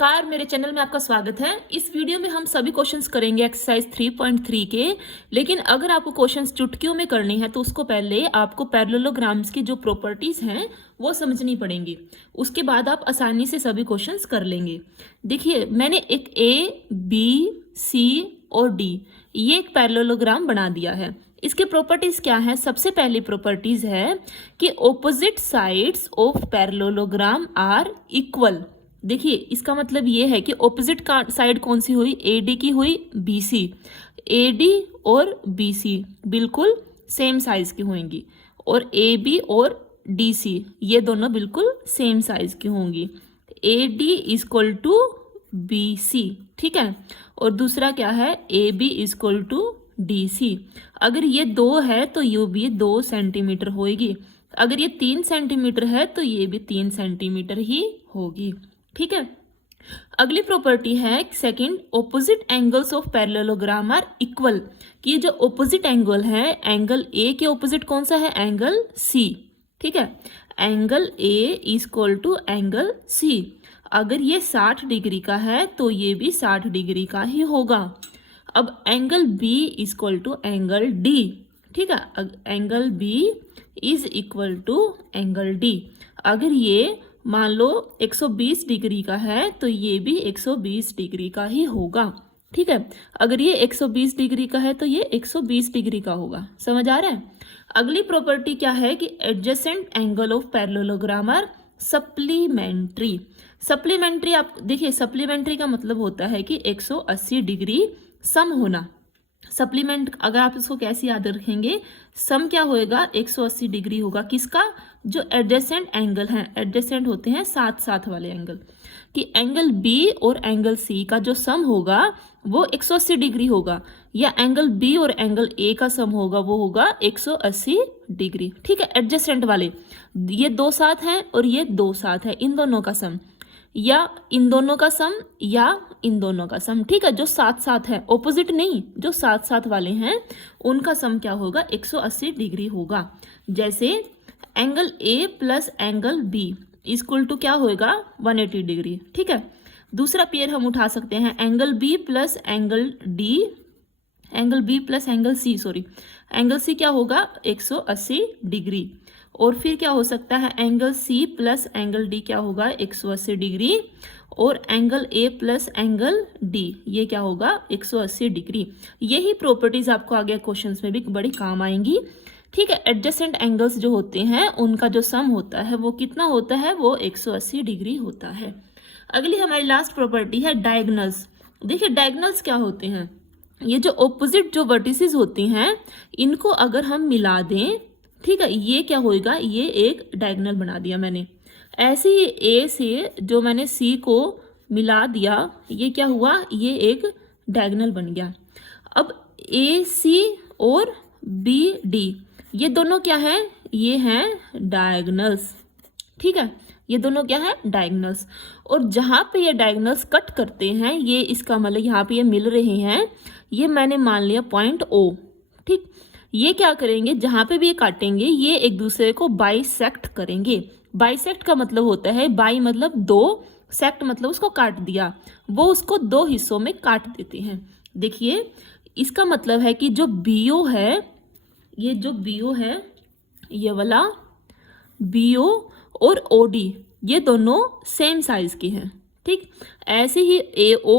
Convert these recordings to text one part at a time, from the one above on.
नमस्कार, मेरे चैनल में आपका स्वागत है। इस वीडियो में हम सभी क्वेश्चंस करेंगे एक्सरसाइज 3.3 के। लेकिन अगर आपको क्वेश्चंस चुटकियों में करने हैं तो उसको पहले आपको पैरेललोग्राम्स की जो प्रॉपर्टीज हैं वो समझनी पड़ेंगी। उसके बाद आप आसानी से सभी क्वेश्चंस कर लेंगे। देखिए, मैंने एक ए, बी, सी और डी ये एक पैरेललोग्राम बना दिया है। इसके प्रॉपर्टीज क्या है? सबसे पहली प्रॉपर्टीज है कि opposite sides of parallelogram are equal. देखिए, इसका मतलब ये है कि ऑपोजिट साइड कौन सी हुई? एडी की हुई बीसी। एडी और बीसी बिल्कुल सेम साइज की होंगी और ए बी और डीसी ये दोनों बिल्कुल सेम साइज की होंगी। A D is equal to B C, ठीक है। और दूसरा क्या है? A B is equal to D C. अगर ये 2 है तो ये भी 2 सेंटीमीटर होगी। अगर ये 3 सेंटीमीटर है तो ये भी 3 सेंटीमीटर ही होगी, ठीक है। अगली प्रॉपर्टी है second, opposite angles of parallelogram are equal. कि ये जो ऑपोजिट एंगल है, एंगल ए के ऑपोजिट कौन सा है? एंगल सी, ठीक है। Angle A is equal to angle C. अगर ये 60 डिग्री का है तो ये भी 60 डिग्री का ही होगा। अब angle B is equal to angle D, ठीक है। Angle B is equal to angle D. अगर ये मान लो 120 डिग्री का है तो ये भी 120 डिग्री का ही होगा, ठीक है। अगर ये 120 डिग्री का है तो ये 120 डिग्री का होगा। समझ आ रहा है? अगली प्रॉपर्टी क्या है कि adjacent angle of parallelogram are supplementary. Supplementary, आप देखिए, सप्लीमेंट्री का मतलब होता है कि 180 डिग्री सम होना। सप्लीमेंट अगर आप इसको कैसे याद रखेंगे? सम क्या होएगा? 180 डिग्री होगा। किसका? जो एडजेसेंट एंगल हैं। एडजेसेंट होते हैं साथ साथ वाले एंगल। कि एंगल बी और एंगल सी का जो सम होगा वो 180 डिग्री होगा, या एंगल बी और एंगल ए का सम होगा वो होगा 180 डिग्री, ठीक है। एडजेसेंट वाले ये 2 साथ हैं और ये 2 साथ है, इन दोनों का सम, या इन दोनों का सम या इन दोनों का सम, ठीक है। जो साथ साथ है, ऑपोजिट नहीं, जो साथ साथ वाले हैं उनका सम क्या होगा? 180 डिग्री होगा। जैसे angle A plus angle B equal to क्या होएगा? 180 डिग्री, ठीक है। दूसरा पेयर हम उठा सकते हैं, angle B plus angle D, angle B plus angle C, sorry, angle C क्या होगा? 180 डिग्री। और फिर क्या हो सकता है? Angle C plus angle D क्या होगा? 180 डिग्री। और angle A plus angle D ये क्या होगा? 180 डिग्री। यही प्रॉपर्टीज आपको आगे क्वेश्चंस में भी बड़ी काम आएंगी, ठीक है। एडजेसेंट एंगल्स जो होते हैं उनका जो सम होता है वो कितना होता है? वो 180 डिग्री होता है। अगली हमारी लास्ट प्रॉपर्टी है डायगोनल्स। देखिए, डायगोनल्स क्या होते हैं? ये जो ऑपोजिट जो वर्टिसेस होती हैं इनको अगर हम मिला दें, ठीक है, ये क्या होएगा? ये एक डायगोनल बना दिया मैंने। ऐसे ही ए से जो मैंने सी को मिला दिया, ये क्या हुआ? ये एक डायगोनल बन गया। अब ए सी और बी डी ये दोनों क्या हैं? ये हैं डायगोनल्स, ठीक है। ये दोनों क्या है? डायगोनल्स। और जहां पे ये डायगोनल्स कट करते हैं, ये इसका मतलब यहाँ पे ये मिल रहे हैं, ये मैंने मान लिया पॉइंट ओ, ठीक। ये क्या करेंगे? जहां पे भी ये काटेंगे ये एक दूसरे को बाइसेक्ट करेंगे। बाइसेक्ट का मतलब होता है, बाई मतलब 2, सेक्ट मतलब उसको काट दिया, वो उसको 2 हिस्सों में काट देते हैं। देखिए, इसका मतलब है कि जो बीओ है, ये जो बीओ है ये वाला बीओ और ओडी ये दोनों सेम साइज के हैं, ठीक। ऐसे ही एओ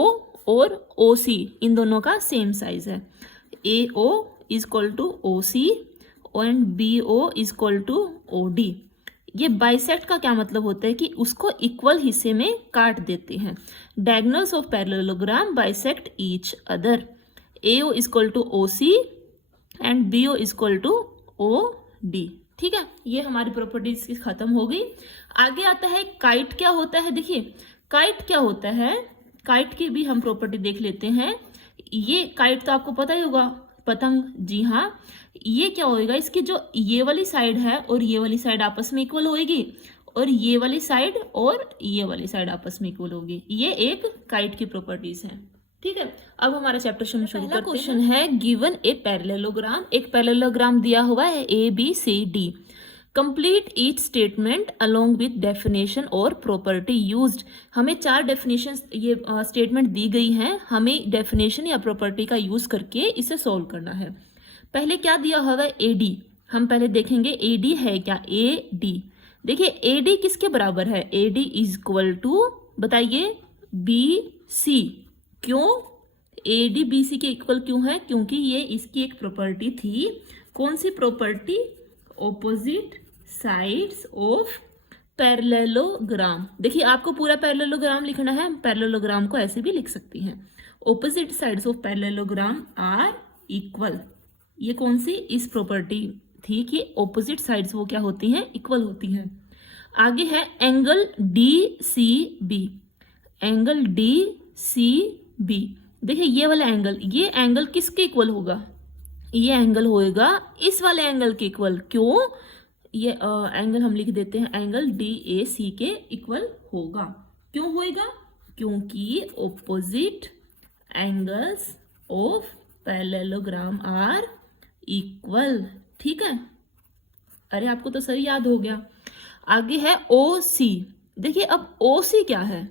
और ओसी इन दोनों का सेम साइज है। AO is equal to OC and BO is equal to OD. ये बाइसेक्ट का क्या मतलब होता है? कि उसको इक्वल हिस्से में काट देते हैं। Diagonals of parallelogram bisect each other. AO is equal to OC and BO is equal to O D, ठीक है। ये हमारी प्रॉपर्टीज की खत्म हो गई। आगे आता है काइट। क्या होता है? देखिए, काइट क्या होता है? काइट की भी हम प्रॉपर्टी देख लेते हैं। ये काइट तो आपको पता ही होगा, पतंग, जी हाँ। ये क्या होएगा? इसकी जो ये वाली साइड है और ये वाली साइड आपस में इक्वल होएगी, और ये वाली साइड और ये वाली साइड आपस में इक्वल होगी। ये एक काइट की प्रॉपर्टीज है, ठीक है। अब हमारा चैप्टर शुरू करते हैं। क्वेश्चन है गिवन ए पैरेललोग्राम। एक पैरेललोग्राम दिया हुआ है A B C D. Complete each statement along with definition और प्रॉपर्टी यूज्ड। हमें 4 डेफिनेशन ये स्टेटमेंट दी गई हैं, हमें डेफिनेशन या प्रॉपर्टी का यूज करके इसे सॉल्व करना है। पहले क्या दिया हुआ है, एडी। हम पहले देखेंगे एडी है क्या, ए डी। देखिए एडी किसके बराबर है, एडी इज इक्वल टू, बताइए, बी सी। क्यों एडी बी सी के इक्वल क्यों है, क्योंकि ये इसकी एक प्रॉपर्टी थी। कौन सी property, opposite sides of parallelogram. देखिए आपको पूरा पैरेललोग्राम लिखना है, पैरेललोग्राम को ऐसे भी लिख सकती हैं, opposite sides of parallelogram are equal. ये कौन सी, इस प्रॉपर्टी थी कि ऑपोजिट साइड्स वो क्या होती हैं, इक्वल होती हैं। आगे है angle D C B, angle D C B. देखिए ये वाला एंगल, ये एंगल किसके इक्वल होगा, ये एंगल होएगा इस वाले एंगल के इक्वल। क्यों, ये एंगल हम लिख देते हैं, एंगल डी ए सी के इक्वल होगा। क्यों होएगा, क्योंकि opposite angles of parallelogram are equal. ठीक है, अरे आपको तो सही याद हो गया। आगे है ओ सी। देखिए अब ओ सी क्या है,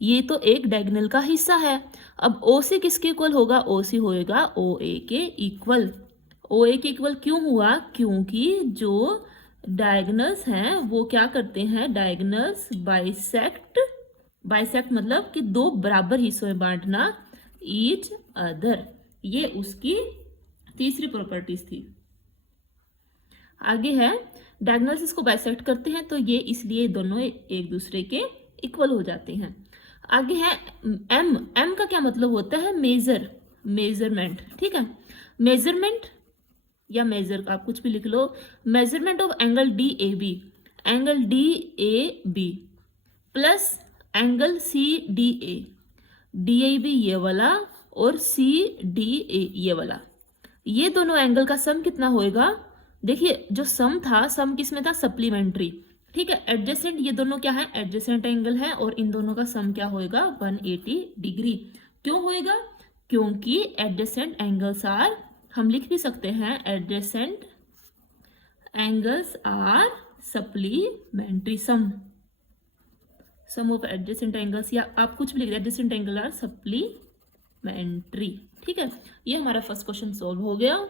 ये तो एक डायगोनल का हिस्सा है। अब ओ सी किसके इक्वल होगा, ओ सी होएगा ओ ए के इक्वल। ओ ए के इक्वल क्यों हुआ, क्योंकि जो डायगोनल्स हैं वो क्या करते हैं, डायगोनल्स बाइसेक्ट, बाइसेक्ट मतलब कि दो बराबर हिस्सों में बांटना, ईच अदर। ये उसकी तीसरी प्रॉपर्टीज थी। आगे है डायगोनल्स इसको बाइसेक्ट करते हैं, तो ये इसलिए दोनों एक दूसरे के इक्वल हो जाते हैं। आगे है एम। एम का क्या मतलब होता है, मेजर, मेजरमेंट। ठीक है, मेजरमेंट या मेजर का आप कुछ भी लिख लो। Measurement of angle D A B, angle D A B plus angle C D A, D A B ये वाला और सी डी ए ये वाला, ये दोनों एंगल का सम कितना होएगा। देखिए जो सम था, सम किस में था, सप्लीमेंट्री। ठीक है, एडजेसेंट, ये दोनों क्या है, एडजेसेंट एंगल है, और इन दोनों का सम क्या होएगा, 180 डिग्री। क्यों होएगा, क्योंकि एडजेसेंट एंगल्स आर, हम लिख भी सकते हैं, adjacent angles are supplementary. Sum of adjacent angles, या आप कुछ भी लिख रहे, एडजेसेंट एंगल आर सप्लीमेंट्री। ठीक है, ये हमारा फर्स्ट क्वेश्चन सॉल्व हो गया।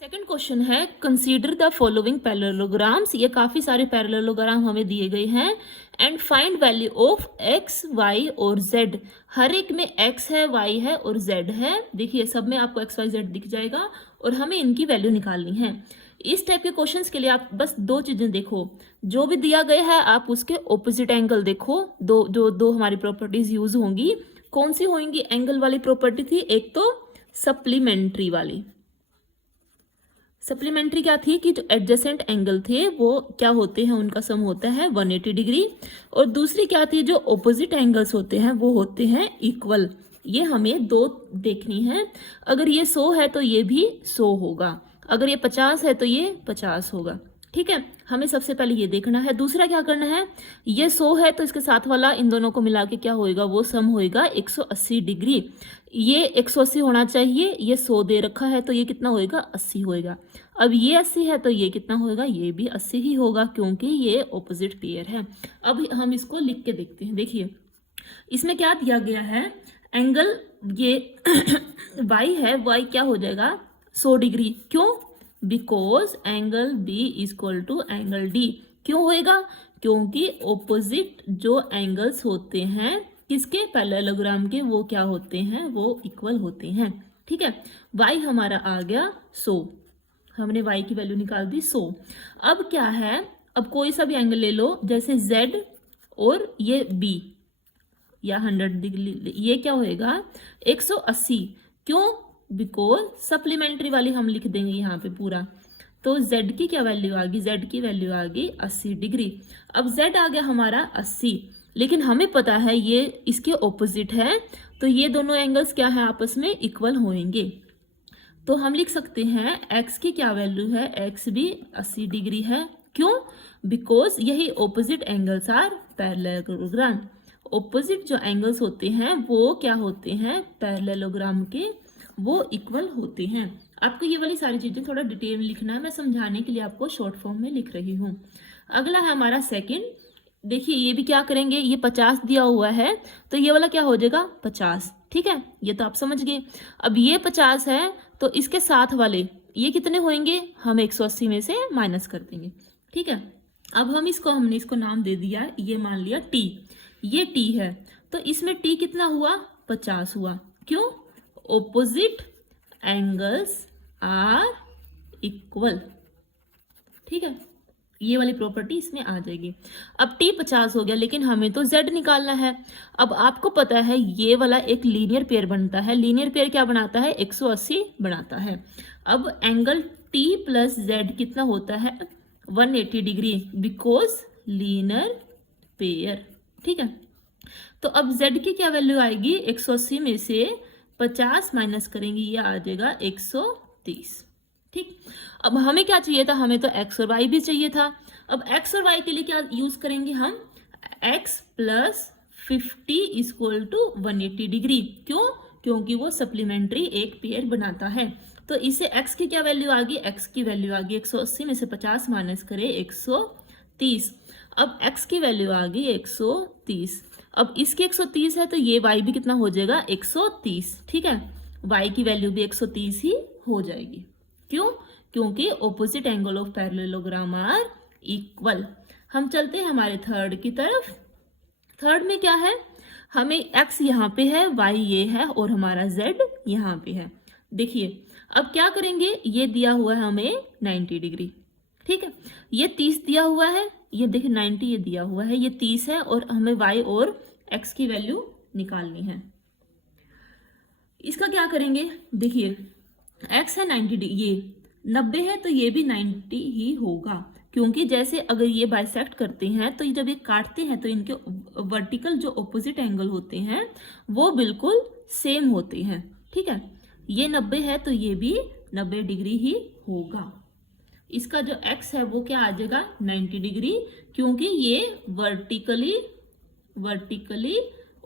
सेकंड क्वेश्चन है, कंसीडर द फॉलोइंग पैरेललोग्राम्स। ये काफी सारे पैरेललोग्राम हमें दिए गए हैं, and find value of X Y और जेड। हर एक में एक्स है, वाई है और जेड है। देखिए सब में आपको एक्स वाई जेड दिख जाएगा और हमें इनकी वैल्यू निकालनी है। इस टाइप के क्वेश्चंस के लिए आप बस दो चीजें देखो, जो भी दिया गया है आप उसके ऑपोजिट एंगल देखो। दो हमारी प्रॉपर्टीज यूज होंगी। कौन सी होंगी, एंगल वाली प्रॉपर्टी थी एक तो सप्लीमेंट्री वाली। सप्लीमेंट्री क्या थी कि जो एडजेसेंट एंगल थे वो क्या होते हैं, उनका सम होता है 180 डिग्री। और दूसरी क्या थी, जो ऑपोजिट एंगल्स होते हैं वो होते हैं इक्वल। ये हमें दो देखनी है। अगर ये 100 है तो ये भी 100 होगा, अगर ये 50 है तो ये 50 होगा। ठीक है, हमें सबसे पहले ये देखना है। दूसरा क्या करना है, ये 100 है तो इसके साथ वाला इन दोनों को मिला के क्या होएगा, वो सम होएगा 180 डिग्री। ये 180 होना चाहिए, ये 100 दे रखा है तो ये कितना होएगा, 80 होएगा। अब ये 80 है तो ये कितना होएगा, ये भी 80 ही होगा, क्योंकि ये ऑपोजिट पेयर है। अब हम इसको लिख के देखते हैं। देखिए इसमें क्या दिया गया है, एंगल ये y है, y क्या हो जाएगा 100 डिग्री। क्यों, because angle B is equal to angle D। क्यों होएगा, क्योंकि ऑपोजिट जो एंगल्स होते हैं किसके, पैरेललोग्राम के, वो क्या होते हैं, वो इक्वल होते हैं। ठीक है, y हमारा आ गया 100, हमने y की वैल्यू निकाल दी 100। अब क्या है, अब कोई सा भी एंगल ले लो, जैसे z और ये b या 100 डिग्री, ये क्या होएगा 180। क्यों, बिकॉज सप्लीमेंट्री वाली हम लिख देंगे यहाँ पे पूरा। तो z की क्या वैल्यू आ गई, z की वैल्यू आ गई 80 डिग्री। अब z आ गया हमारा 80, लेकिन हमें पता है ये इसके ऑपोजिट है, तो ये दोनों एंगल्स क्या है, आपस में इक्वल होंगे। तो हम लिख सकते हैं x की क्या वैल्यू है, x भी 80 डिग्री है। क्यों, बिकॉज यही ऑपोजिट एंगल्स आर पैरेललोग्राम। ऑपोजिट जो एंगल्स होते हैं वो क्या होते हैं, पैरेललोग्राम के, वो इक्वल होते हैं। आपको ये वाली सारी चीजें थोड़ा डिटेल में लिखना है, मैं समझाने के लिए आपको शॉर्ट फॉर्म में लिख रही हूँ। अगला है हमारा सेकंड। देखिए ये भी क्या करेंगे, ये 50 दिया हुआ है तो ये वाला क्या हो जाएगा 50, ठीक है, ये तो आप समझ गए। अब ये 50 है तो इसके साथ वाले ये कितने होंगे, हम 180 में से माइनस कर देंगे, ठीक है। अब हमने इसको नाम दे दिया, ये मान लिया टी, ये टी है तो इसमें टी कितना हुआ 50 हुआ, क्यों, ऑपोजिट एंगल्स आर इक्वल, ठीक है, ये वाली प्रॉपर्टी इसमें आ जाएगी। अब t 50 हो गया लेकिन हमें तो z निकालना है। अब आपको पता है ये वाला एक लीनियर पेयर बनता है, लीनियर पेयर क्या बनाता है 180 बनाता है। अब एंगल t प्लस z कितना होता है 180 डिग्री, बिकॉज लीनियर पेयर, ठीक है। तो अब z की क्या वैल्यू आएगी, 180 में से 50 माइनस करेंगे, ये आ जाएगा 130, ठीक। अब हमें क्या चाहिए था, हमें तो x और y भी चाहिए था। अब x और y के लिए क्या यूज करेंगे हम, x plus 50 equal to 180 degree, क्यों, क्योंकि वो सप्लीमेंट्री एक पेयर बनाता है। तो इसे x की क्या वैल्यू आ गई, x की वैल्यू आ गई 180 में से 50 माइनस करे 130। अब x की वैल्यू आ गई 130। अब इसकी 130 है तो ये y भी कितना हो जाएगा 130, ठीक है, y की वैल्यू भी 130 ही हो जाएगी, क्यों, क्योंकि opposite angle of parallelogram are equal. हम चलते हैं हमारे थर्ड की तरफ। थर्ड में क्या है, हमें x यहाँ पे है, y ये है और हमारा z यहाँ पे है। देखिए अब क्या करेंगे, ये दिया हुआ है हमें 90 डिग्री, ठीक है, ये 30 दिया हुआ है, ये देखिए 90 ये दिया हुआ है, ये 30 है और हमें y और x की वैल्यू निकालनी है। इसका क्या करेंगे, देखिए x है 90 ये 90 है तो ये भी 90 ही होगा, क्योंकि जैसे अगर ये बाइसेक्ट करते हैं तो जब ये काटते हैं तो इनके वर्टिकल जो ऑपोजिट एंगल होते हैं वो बिल्कुल सेम होते हैं, ठीक है। ये 90 है तो ये भी 90 डिग्री ही होगा। इसका जो x है वो क्या आ जाएगा 90 डिग्री, क्योंकि ये वर्टिकली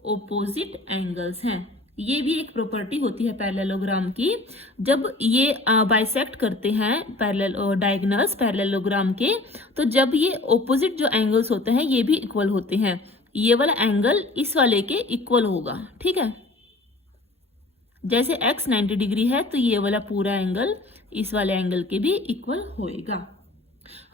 ऑपोजिट एंगल्स हैं। ये भी एक प्रॉपर्टी होती है पैरेललोग्राम की, जब ये बाइसेक्ट करते हैं डायगोनल्स पैरेललोग्राम के, तो जब ये ऑपोजिट जो एंगल्स होते हैं ये भी इक्वल होते हैं, ये वाला एंगल इस वाले के इक्वल होगा, ठीक है। जैसे x 90 डिग्री है तो ये वाला पूरा एंगल इस वाले एंगल के भी इक्वल होएगा।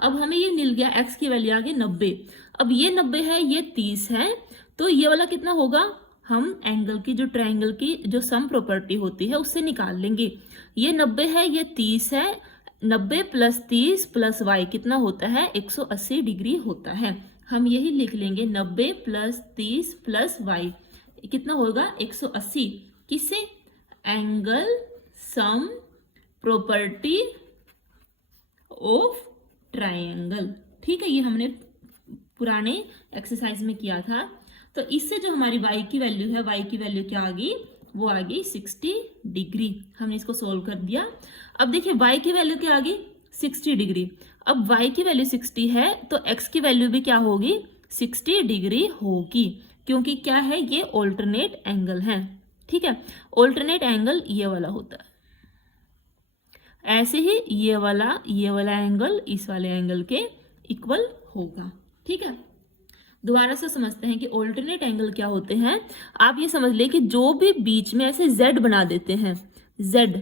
अब हमें ये मिल गया, x की वैल्यू आ गई 90। अब ये 90 है, ये 30 है, तो ये वाला कितना होगा, हम एंगल की जो ट्रायंगल की जो सम प्रॉपर्टी होती है उससे निकाल लेंगे। ये 90 है, ये 30 है, 90 प्लस 30 प्लस y कितना होता है 180 डिग्री होता है। हम यही लिख लेंगे 90 प्लस 30 प्लस y कितना होगा 180, किससे, angle sum property of triangle, ठीक है। ये हमने पुराने एक्सरसाइज में किया था। तो इससे जो हमारी y की वैल्यू है, y की वैल्यू क्या आ गई, वो आ गई 60 डिग्री। हमने इसको सोल्व कर दिया। अब देखिए y की वैल्यू क्या आ गई 60 डिग्री। अब y की वैल्यू 60 है तो x की वैल्यू भी क्या होगी 60 डिग्री होगी, क्योंकि क्या है ये ऑल्टरनेट एंगल है, ठीक है। ऑल्टरनेट एंगल ये वाला होता है, ऐसे ही ये वाला एंगल इस वाले एंगल के इक्वल होगा, ठीक है। दोबारा से समझते हैं कि ऑल्टरनेट एंगल क्या होते हैं। आप ये समझ ले कि जो भी बीच में ऐसे z बना देते हैं, z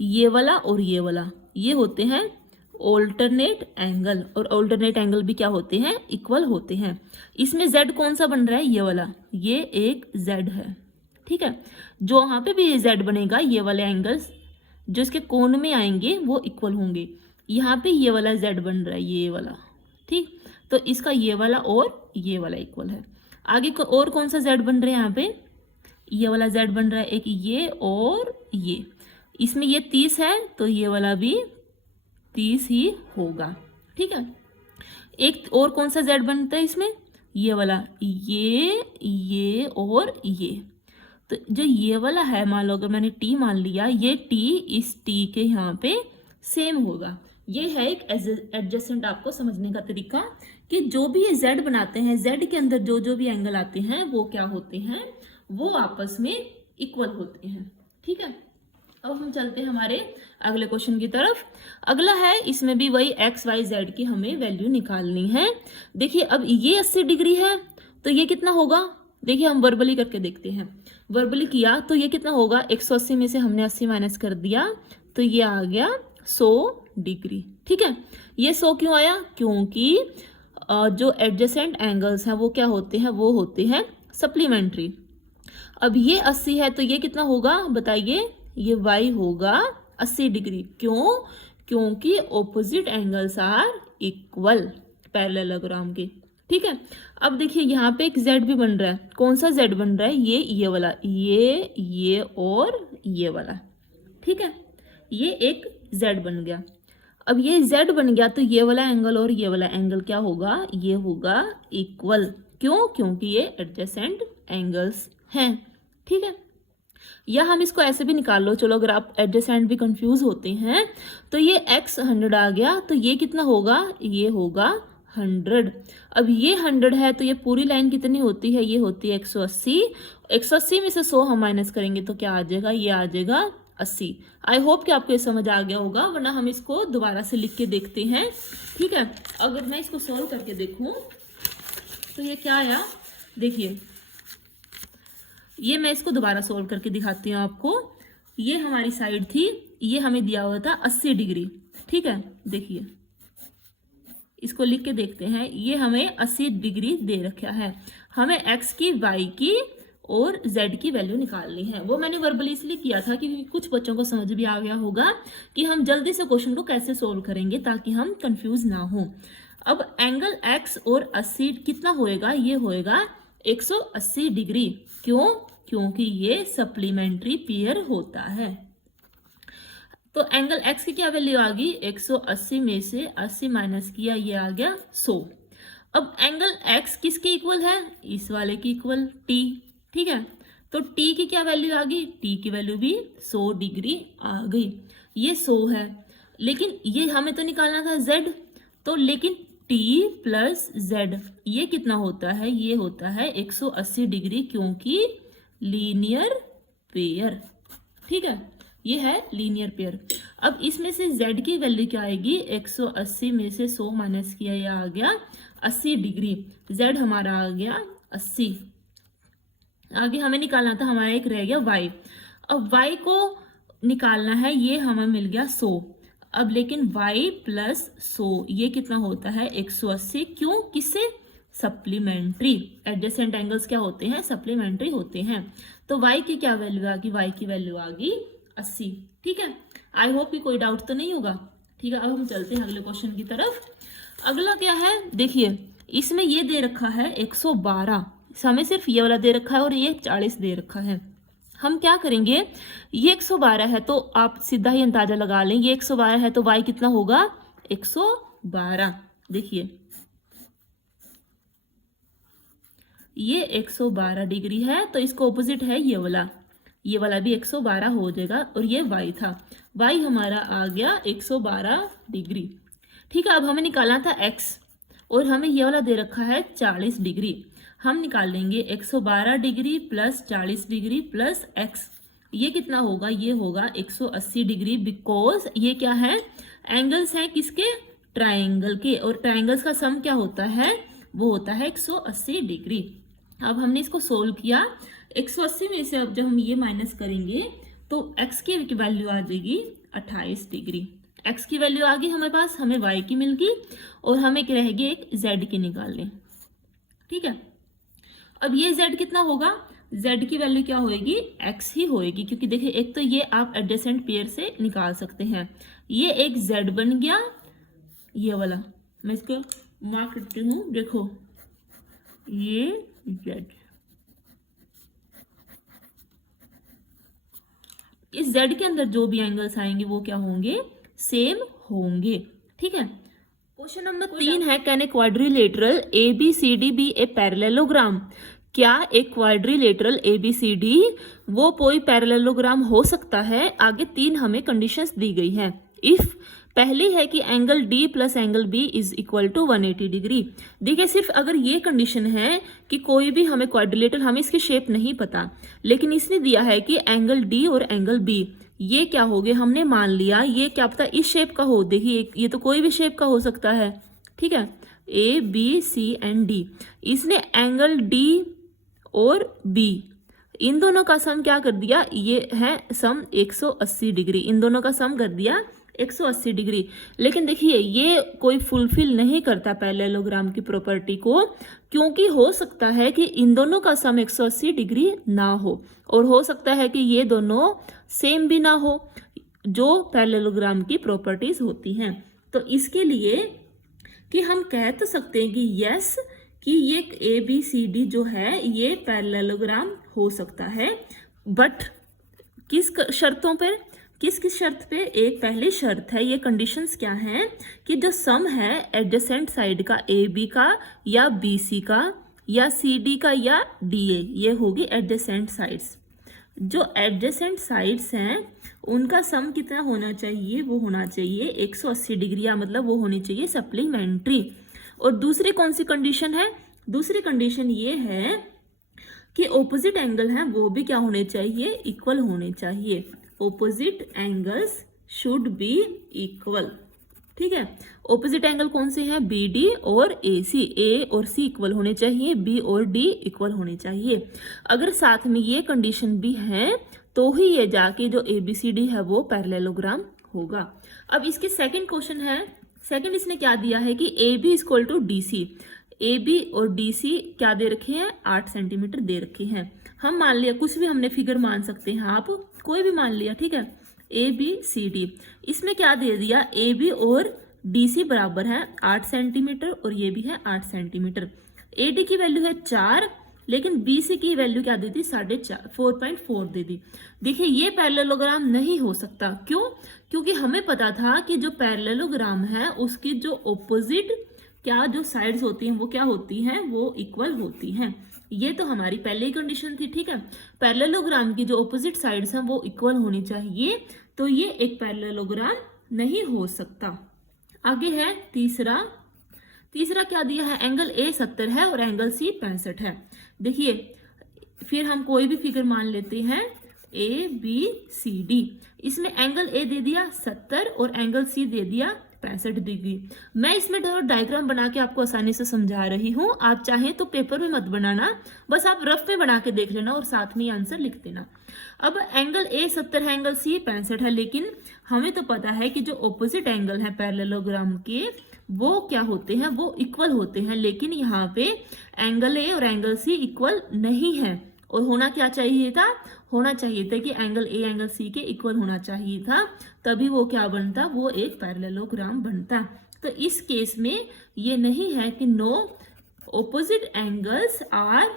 ये वाला और ये वाला, ये होते हैं ऑल्टरनेट एंगल, और ऑल्टरनेट एंगल भी क्या होते हैं इक्वल होते हैं। इसमें z कौन सा बन रहा है, ये वाला, ये एक z है, ठीक है। जो वहां पे भी z बनेगा, ये वाले एंगल्स जो इसके कोण में आएंगे वो इक्वल होंगे। यहाँ पे ये वाला z बन रहा है, ये वाला, ठीक, तो इसका ये वाला और ये वाला इक्वल है। आगे और कौन सा z बन रहा है, यहाँ पे ये वाला z बन रहा है, एक ये और ये, इसमें ये 30 है तो ये वाला भी 30 ही होगा, ठीक है। एक और कौन सा z बनता है इसमें, ये वाला, ये और ये, तो जो ये वाला है मान लो अगर मैंने t मान लिया, ये t इस t के यहाँ पे सेम होगा। ये है एक एडजस्टेंट आपको समझने का तरीका कि जो भी ये z बनाते हैं, z के अंदर जो भी एंगल आते हैं वो क्या होते हैं, वो आपस में इक्वल होते हैं, ठीक है। अब हम चलते हैं हमारे अगले क्वेश्चन की तरफ। अगला है, इसमें भी वही एक्स वाई जेड की हमें वैल्यू निकालनी है। देखिए अब ये 80 डिग्री है तो ये कितना होगा, देखिए हम वर्बली करके देखते हैं। वर्बली किया तो ये कितना होगा, 180 में से हमने 80 माइनस कर दिया तो ये आ गया 100 डिग्री। ठीक है, ये 100 क्यों आया, क्योंकि जो एडजेसेंट एंगल्स हैं वो क्या होते हैं, वो होते हैं सप्लीमेंट्री। अब ये 80 है तो ये कितना होगा बताइए, ये y होगा 80 डिग्री। क्यों, क्योंकि opposite angles are equal parallelogram के। ठीक है, अब देखिए यहाँ पे एक z भी बन रहा है। कौन सा z बन रहा है, ये वाला, ये और ये वाला। ठीक है, ये एक z बन गया। अब ये z बन गया तो ये वाला एंगल और ये वाला एंगल क्या होगा, ये होगा इक्वल। क्यों, क्योंकि ये एडजेसेंट एंगल्स हैं। ठीक है, या हम इसको ऐसे भी निकाल लो, चलो अगर आप एडजेसेंट भी कंफ्यूज होते हैं तो ये x 100 आ गया तो ये कितना होगा, ये होगा 100। अब ये 100 है तो ये पूरी लाइन कितनी होती है, ये होती है 180। 180 में से 100 हम माइनस करेंगे तो क्या आ जाएगा, ये आ जाएगा 80। आई होप कि आपको ये समझ आ गया होगा, वरना हम इसको दोबारा से लिख के देखते हैं। ठीक है, अगर मैं इसको सोल्व करके देखूं तो ये क्या आया, देखिए ये मैं इसको दोबारा सोल्व करके दिखाती हूँ आपको। ये हमारी साइड थी, ये हमें दिया हुआ था 80 डिग्री। ठीक है, देखिए इसको लिख के देखते हैं। ये हमें 80 डिग्री दे रखा है, हमें x की, y की और z की वैल्यू निकालनी है। वो मैंने वर्बली इसलिए किया था क्योंकि कुछ बच्चों को समझ भी आ गया होगा कि हम जल्दी से क्वेश्चन को कैसे सोल्व करेंगे ताकि हम कंफ्यूज ना हो। अब एंगल x और 80 कितना होएगा, ये होएगा 180 डिग्री। क्यों, क्योंकि ये सप्लीमेंट्री पेयर होता है। तो एंगल x की क्या वैल्यू आ गई, 180 में से 80 माइनस किया, ये आ गया 100। अब एंगल x किसके इक्वल है, इस वाले की इक्वल t। ठीक है, तो t की क्या वैल्यू आ गई, t की वैल्यू भी 100 डिग्री आ गई। ये 100 है, लेकिन ये हमें तो निकालना था z, तो लेकिन t प्लस z ये कितना होता है, ये होता है 180 डिग्री, क्योंकि लीनियर पेयर। ठीक है, ये है लीनियर पेयर। अब इसमें से z की वैल्यू क्या आएगी, 180 में से 100 माइनस किया, ये आ गया 80 डिग्री। z हमारा आ गया 80। आगे हमें निकालना था, हमारा एक रह गया y। अब y को निकालना है, ये हमें मिल गया 100। अब लेकिन y प्लस 100 ये कितना होता है, 180। क्यों, किससे, सप्लीमेंट्री। एडजेसेंट एंगल्स क्या होते हैं, सप्लीमेंट्री होते हैं। तो y की क्या वैल्यू आ गई, y की वैल्यू आ गई 80। ठीक है, आई होप कि कोई डाउट तो नहीं होगा। ठीक है, अब हम चलते हैं अगले क्वेश्चन की तरफ। अगला क्या है, देखिए इसमें ये दे रखा है 112, हमें सिर्फ ये वाला दे रखा है और ये 40 दे रखा है। हम क्या करेंगे, ये 112 है तो आप सीधा ही अंदाजा लगा लें, ये 112 है तो y कितना होगा, 112। देखिए ये 112 डिग्री है तो इसको ऑपोजिट है ये वाला भी 112 हो जाएगा। और ये y था, y हमारा आ गया 112 डिग्री। ठीक है, अब हमें निकालना था x और हमें ये वाला दे रखा है 40 डिग्री। हम निकाल लेंगे 112 degree plus 40 degree plus x, ये कितना होगा, ये होगा 180 डिग्री। बिकॉज ये क्या है, एंगल्स हैं किसके, ट्राइंगल के, और ट्राइंगल्स का सम क्या होता है, वो होता है 180 डिग्री। अब हमने इसको सोल्व किया, 180 में से अब जब हम ये माइनस करेंगे तो x की वैल्यू आ जाएगी 28 डिग्री। x की वैल्यू आ गई हमारे पास, हमें y की मिल गई और हमें रह गई एक z की निकाल लें। ठीक है, अब ये z कितना होगा, z की वैल्यू क्या होएगी, x ही होएगी, क्योंकि देखिए एक तो ये आप एडजेसेंट पेयर से निकाल सकते हैं। ये एक z बन गया, ये वाला मैं इसको मार्क करती हूँ, देखो ये z, इस z के अंदर जो भी एंगल्स आएंगे वो क्या होंगे, सेम होंगे। ठीक है, क्वेश्चन नंबर 3 है, can a quadrilateral ABCD be a parallelogram. क्या एक क्वाड्रिलेटरल ABCD वो कोई पैरेललोग्राम हो सकता है। आगे 3 हमें कंडीशंस दी गई है। इफ पहली है कि angle D plus angle B is equal to 180 degree. देखिए सिर्फ अगर ये कंडीशन है कि कोई भी हमें क्वाड्रिलेटरल, हमें इसकी शेप नहीं पता, लेकिन इसने दिया है कि एंगल D और एंगल B ये क्या हो गया, हमने मान लिया ये क्या पता इस शेप का हो, देखिए ये तो कोई भी शेप का हो सकता है, ठीक है, A B C and D. इसने एंगल डी और बी इन दोनों का सम क्या कर दिया, ये है सम 180 डिग्री, इन दोनों का सम कर दिया 180 डिग्री। लेकिन देखिए ये कोई फुलफिल नहीं करता पैरेललोग्राम की प्रॉपर्टी को, क्योंकि हो सकता है कि इन दोनों का सम 180 डिग्री ना हो, और हो सकता है कि ये दोनों सेम भी ना हो, जो पैरेललोग्राम की प्रॉपर्टीज होती हैं। तो इसके लिए कि हम कह तो सकते हैं कि यस कि ये ए बी सी डी जो है ये पैरेललोग्राम हो सकता है, बट किस शर्तों पर, किस किस शर्त पे, एक पहली शर्त है, ये कंडीशंस क्या हैं कि जो सम है एडजेसेंट साइड का ए बी का या बी सी का या सी डी का या डी ए, ये होगी एडजेसेंट साइड्स। जो एडजेसेंट साइड्स हैं उनका सम कितना होना चाहिए, वो होना चाहिए 180 डिग्री, या मतलब वो होनी चाहिए सप्लीमेंट्री। और दूसरी कौन सी कंडीशन है, दूसरी कंडीशन ये है कि ऑपोजिट एंगल हैं वो भी क्या होने चाहिए, इक्वल होने चाहिए। Opposite angles should be equal, ठीक है। ऑपोजिट एंगल कौन से हैं, बी डी और ए सी, ए और सी इक्वल होने चाहिए, बी और डी इक्वल होने चाहिए। अगर साथ में ये कंडीशन भी है तो ही ये जाके जो ए बी सी डी है वो पैरेललोग्राम होगा। अब इसके सेकंड क्वेश्चन है, सेकंड इसने क्या दिया है कि A B equal to D C, A B और डी सी क्या दे रखे हैं, 8 सेंटीमीटर दे रखे हैं। हम मान लिया, कुछ भी हमने फिगर मान सकते हैं, आप कोई भी मान लिया, ठीक है, ए बी सी डी। इसमें क्या दे दिया, ए बी और डी सी बराबर है 8 सेंटीमीटर और ये भी है 8 सेंटीमीटर। ए डी की वैल्यू है 4, लेकिन बी सी की वैल्यू क्या दी थी, 4.4 दे दी। देखिए ये पैरेललोग्राम नहीं हो सकता, क्यों, क्योंकि हमें पता था कि जो पैरेललोग्राम है उसकी जो ऑपोजिट क्या जो साइड्स होती हैं वो क्या होती हैं, वो इक्वल होती हैं। ये तो हमारी पहले ही कंडीशन थी, ठीक है। पैरेललोग्राम की जो ऑपोजिट साइड्स हैं वो इक्वल होनी चाहिए, तो ये एक पैरेललोग्राम नहीं हो सकता। आगे है तीसरा, तीसरा क्या दिया है, एंगल ए 70 है और एंगल सी 65 है। देखिए फिर हम कोई भी फिगर मान लेते हैं, ए बी सी डी, इसमें एंगल ए दे दिया 70 और एंगल सी दे दिया 65 डिग्री। मैं इसमें डायग्राम बना के आपको आसानी से समझा रही हूँ, आप चाहें तो पेपर में मत बनाना, बस आप रफ में बना के देख लेना और साथ में आंसर लिख देना। अब एंगल ए 70 है, एंगल सी 65 है, लेकिन हमें तो पता है कि जो ऑपोजिट एंगल है पैरेललोग्राम के वो क्या होते हैं, वो इक्वल होते हैं, लेकिन यहाँ पे एंगल ए और एंगल सी इक्वल नहीं है। और होना क्या चाहिए था, होना चाहिए था कि एंगल ए एंगल सी के इक्वल होना चाहिए था, तभी वो क्या बनता, वो एक पैरेललोग्राम बनता। तो इस केस में ये नहीं है कि no opposite angles are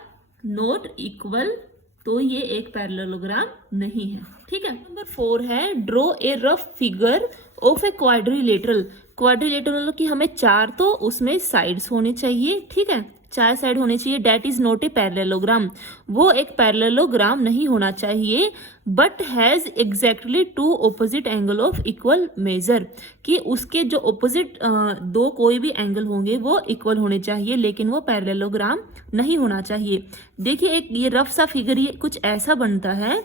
not equal, तो ये एक पैरेललोग्राम नहीं है, ठीक है। नंबर 4 है draw a rough figure of a quadrilateral. Quadrilateral की हमें 4 तो उसमें साइड्स होने चाहिए, ठीक है, 4 साइड होने चाहिए, that is not a parallelogram, वो एक पैरेललोग्राम नहीं होना चाहिए, but has exactly 2 opposite angle of equal measure, कि उसके जो ऑपोजिट 2 कोई भी एंगल होंगे वो इक्वल होने चाहिए, लेकिन वो पैरेललोग्राम नहीं होना चाहिए। देखिए एक ये रफ सा फिगर ये कुछ ऐसा बनता है,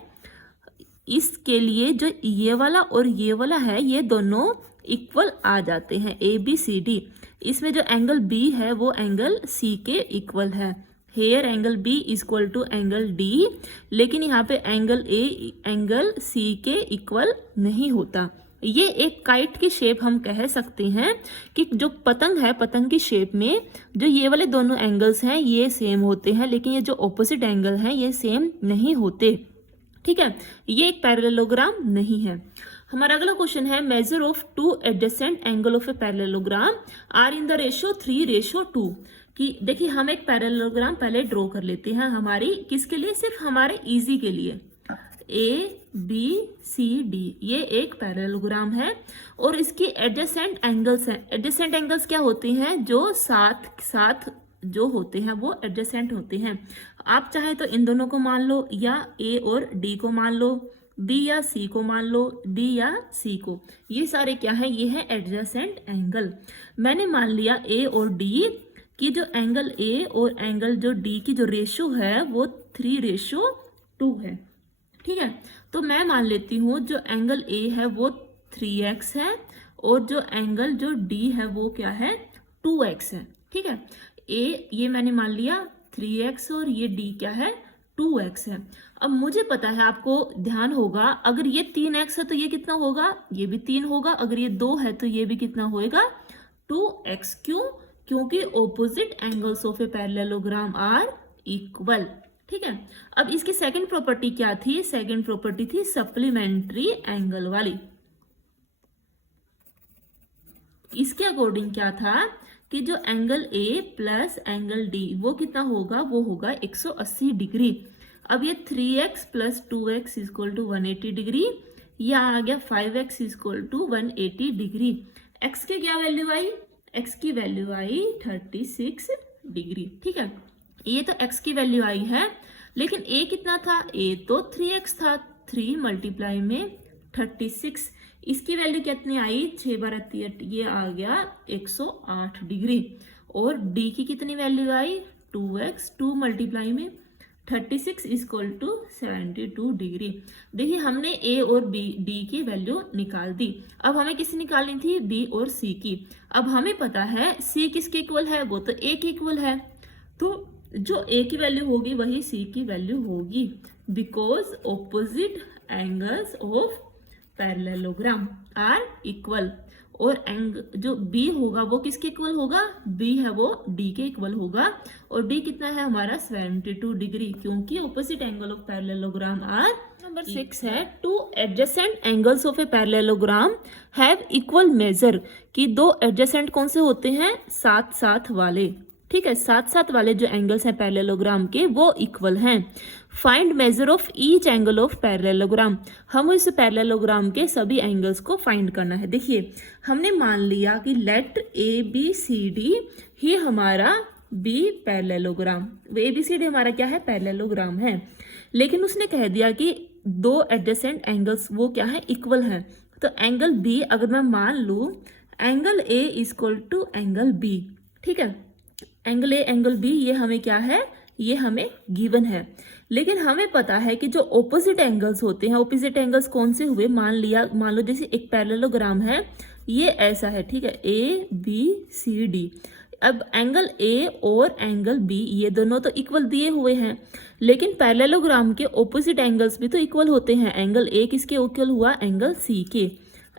इसके लिए जो ये वाला और ये वाला है ये दोनों इक्वल आ जाते हैं, ए बी सी डी। इसमें जो एंगल बी है वो एंगल सी के इक्वल है, here angle B is equal to angle D, लेकिन यहाँ पे एंगल ए एंगल सी के इक्वल नहीं होता। ये एक काइट की शेप हम कह सकते हैं कि जो पतंग है, पतंग की शेप में जो ये वाले दोनों एंगल्स हैं ये सेम होते हैं, लेकिन ये जो ऑपोजिट एंगल हैं ये सेम नहीं होते, ठीक है। ये एक पैरेललोग्राम नहीं है। हमारा अगला क्वेश्चन है measure of 2 adjacent angle of a parallelogram are in the ratio 3:2। कि देखिए हम एक पैरेललोग्राम पहले ड्रॉ कर लेते हैं, हमारी किसके लिए, सिर्फ हमारे इजी के लिए। ए बी सी डी ये एक पैरेललोग्राम है और इसकी एडजेसेंट एंगल्स हैं। एडजेसेंट एंगल्स क्या होते हैं, जो साथ साथ जो होते हैं वो एडजेसेंट होते हैं। आप चाहे तो इन दोनों को मान लो, या ए और डी को मान लो, बी या सी को मान लो, डी या सी को, ये सारे क्या है, ये है एडजेसेंट एंगल। मैंने मान लिया ए और डी की जो एंगल ए और एंगल जो डी की जो रेशो है वो 3:2 है, ठीक है। तो मैं मान लेती हूँ जो एंगल ए है वो 3x है और जो एंगल जो डी है वो क्या है 2x है। ठीक है, ए ये मैंने मान लिया 3x और ये डी क्या है 2x है। अब मुझे पता है, आपको ध्यान होगा, अगर ये 3x है तो ये कितना होगा, ये भी 3 होगा। अगर ये 2 है तो ये भी कितना होएगा 2x। क्यों? क्योंकि opposite angles of a parallelogram are equal. ठीक है, अब इसकी सेकंड प्रॉपर्टी क्या थी? सेकंड प्रॉपर्टी थी सप्लीमेंट्री एंगल वाली। इसके अकॉर्डिंग क्या था कि जो angle A plus angle D वो कितना होगा, वो होगा 180 डिग्री। अब ये 3x plus 2x equal to 180 degree, या आ गया 5x equal to 180 degree. x की क्या वैल्यू आई? x की वैल्यू आई 36 डिग्री। ठीक है, ये तो x की वैल्यू आई है, लेकिन a कितना था? a तो 3x था, 3 मल्टीप्लाई में 36, इसकी वैल्यू कितनी आई? 6 बारह 38, ये आ गया 108 डिग्री। और d की कितनी वैल्यू आई? 2x, 2 मल्टीप्लाई में 36 इक्वल टू 72 डिग्री। देखिए हमने a और d की वैल्यू निकाल दी। अब हमें किसकी निकालनी थी? b और c की। अब हमें पता है c किसके इक्वल है? वो तो a के इक्वल है। तो जो a की वैल्यू होगी वही c की वैल्यू होगी, because opposite angles of parallelogram are equal. और जो b होगा वो किसके इक्वल होगा? b है वो d के इक्वल होगा। और d कितना है हमारा? 72 डिग्री, क्योंकि opposite angle of parallelogram are. Number 6 है two adjacent angles of a parallelogram have equal measure, कि दो एडजेसेंट कौन से होते हैं? साथ साथ वाले। ठीक है, साथ साथ वाले जो एंगल्स हैं पैरेललोग्राम के वो इक्वल हैं। Find measure of each angle of parallelogram, हम इस पैरेललोग्राम के सभी एंगल्स को फाइंड करना है। देखिए हमने मान लिया कि let A B C D ही हमारा B parallelogram, A B C D हमारा क्या है? पैरेललोग्राम है। लेकिन उसने कह दिया कि दो एडजेसेंट एंगल्स वो क्या है? इक्वल हैं। तो एंगल बी अगर मैं मान लूँ angle A equal to angle B, ठीक है, एंगल ए एंगल बी ये हमें क्या है? ये हमें गिवन है। लेकिन हमें पता है कि जो ऑपोजिट एंगल्स होते हैं, ऑपोजिट एंगल्स कौन से हुए? मान लो जैसे एक पैरेललोग्राम है, ये ऐसा है, ठीक है, ए बी सी डी। अब एंगल ए और एंगल बी ये दोनों तो इक्वल दिए हुए हैं, लेकिन पैरेललोग्राम के ऑपोजिट एंगल्स भी तो इक्वल होते हैं। एंगल ए किसके इक्वल हुआ? एंगल सी के।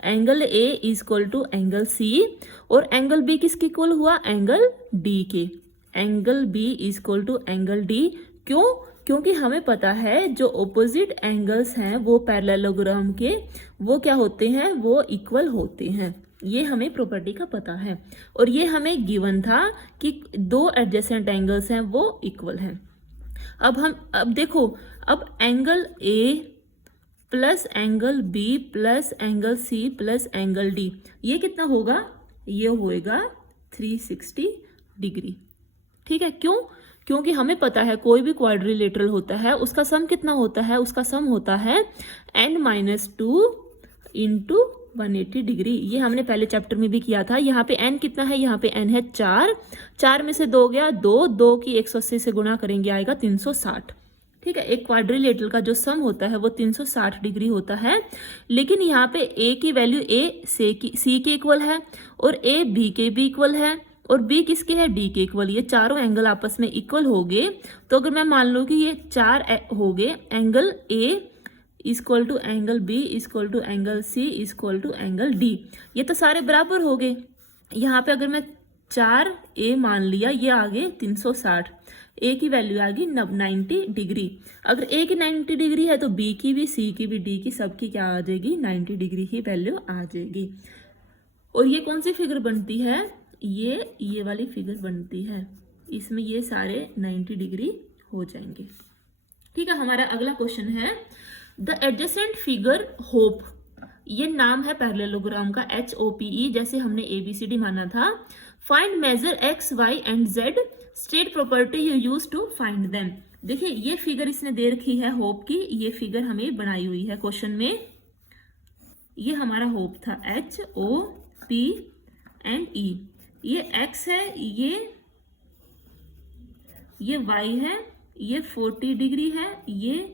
Angle A equal to angle C और एंगल बी किसके इक्वल हुआ? एंगल डी के। Angle B equal to angle D. क्यों? क्योंकि हमें पता है जो ऑपोजिट एंगल्स हैं वो पैरेललोग्राम के वो क्या होते हैं? वो इक्वल होते हैं। ये हमें प्रॉपर्टी का पता है और ये हमें गिवन था कि दो एडजेसेंट एंगल्स हैं वो इक्वल हैं। अब देखो, अब angle A plus angle B plus angle C plus angle D ये कितना होगा? ये होएगा 360 डिग्री। ठीक है, क्यों? क्योंकि हमें पता है कोई भी क्वाड्रिलेटरल होता है उसका सम कितना होता है? उसका सम होता है n-2 इंटू 180 डिग्री। ये हमने पहले चैप्टर में भी किया था। यहाँ पे n कितना है? यहाँ पे n है 4, 4 में से 2 गया 2, 2 की 180 से गुणा करेंगे आएगा 360। ठीक है, एक क्वाड्रिलेटरल का जो सम होता है वो 360 डिग्री होता है। लेकिन यहाँ पे a की वैल्यू a सी के इक्वल है और a b के भी इक्वल है और b किसके है? d के इक्वल। ये चारों एंगल आपस में इक्वल हो गए। तो अगर मैं मान लूँ कि ये 4 हो गए, angle a equal to angle B equal to angle C equal to angle D, ये तो सारे बराबर हो गए। यहाँ पे अगर मैं 4a मान लिया, ये आ गए 360, a की वैल्यू आ गई 90 डिग्री। अगर a की 90 डिग्री है तो b की भी, c की भी, d की, सबकी क्या आ जाएगी? 90 डिग्री की वैल्यू आ जाएगी। और ये कौन सी फिगर बनती है? ये वाली फिगर बनती है, इसमें ये सारे 90 डिग्री हो जाएंगे। ठीक है, हमारा अगला क्वेश्चन है द एडजेसेंट फिगर होप, ये नाम है पैरेललोग्राम का, HOPE, जैसे हमने ABCD माना था। Find measure x, y and z, state property you use to find them. देखिए ये फिगर इसने दे रखी है होप की, ये फिगर हमें बनाई हुई है क्वेश्चन में। ये हमारा होप था HOP एंड E, ये x है, ये y है, ये 40 डिग्री है, ये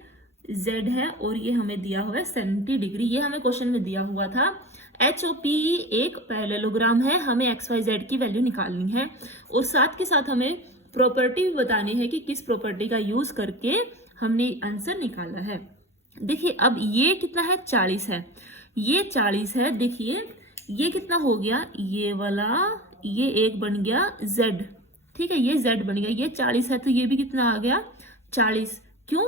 Z है और ये हमें दिया हुआ है 70 डिग्री। ये हमें क्वेश्चन में दिया हुआ था। HOPE एक पैरेललोग्राम है, हमें XYZ की वैल्यू निकालनी है और साथ के साथ हमें प्रॉपर्टी भी बतानी है कि किस प्रॉपर्टी का यूज करके हमने आंसर निकाला है। देखिए अब ये कितना है, 40 है, ये 40 है। देखिए ये कितना हो गया, ये वाला, ये एक बन गया Z, ठीक है, ये Z बन गया। ये 40 है तो ये भी कितना आ गया, 40। क्यों?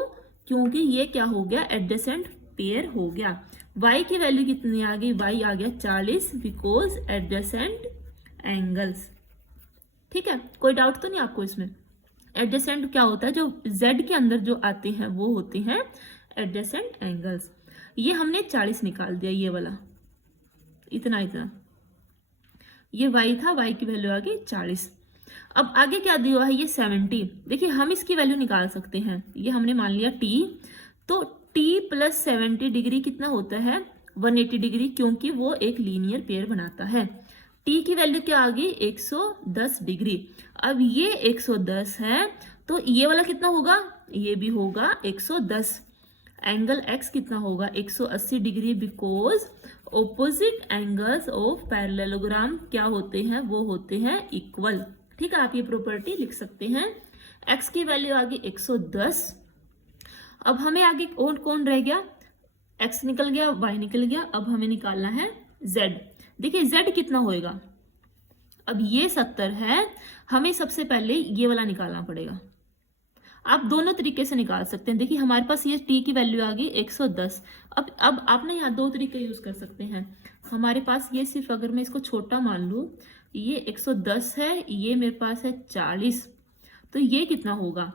क्योंकि ये क्या हो गया, एडजेसेंट पेयर हो गया। Y की वैल्यू कितनी आ गई, Y आ गया 40 बिकॉज एडजेसेंट एंगल्स। ठीक है, कोई डाउट तो नहीं आपको इसमें? एडजेसेंट क्या होता है, जो Z के अंदर जो आते हैं वो होते हैं एडजेसेंट एंगल्स। ये हमने 40 निकाल दिया, ये वाला इतना इतना, ये Y था, Y की वैल्यू आ गई 40। अब आगे क्या दिया हुआ है, ये 70। देखिए हम इसकी वैल्यू निकाल सकते हैं। ये हमने मान लिया T, तो T प्लस 70 डिग्री कितना होता है, 180 डिग्री, क्योंकि वो एक लीनियर पेयर बनाता है। T की वैल्यू क्या आ गई, 110 डिग्री। अब ये 110 है तो ये वाला कितना होगा, ये भी होगा 110। एंगल X कितना होगा, 180 degree, because opposite angles of parallelogram क्या होते हैं, वो होते हैं इक्वल। ठीक है, आप ये प्रॉपर्टी लिख सकते हैं। X की वैल्यू आ गई 110। अब हमें आगे कौन कौन रह गया, X निकल गया, Y निकल गया। अब हमें निकालना है Z। देखिए Z कितना होएगा, अब ये 70 है, हमें सबसे पहले ये वाला निकालना पड़ेगा। आप दोनों तरीके से निकाल सकते हैं। देखिए हमारे पास ये T की वैल्यू आ गई 110। अब आप ना यहाँ दो तरीके यूज कर सकते हैं। हमारे पास ये सिर्फ, अगर मैं इसको छोटा मान लूँ, ये 110 है, ये मेरे पास है 40, तो ये कितना होगा,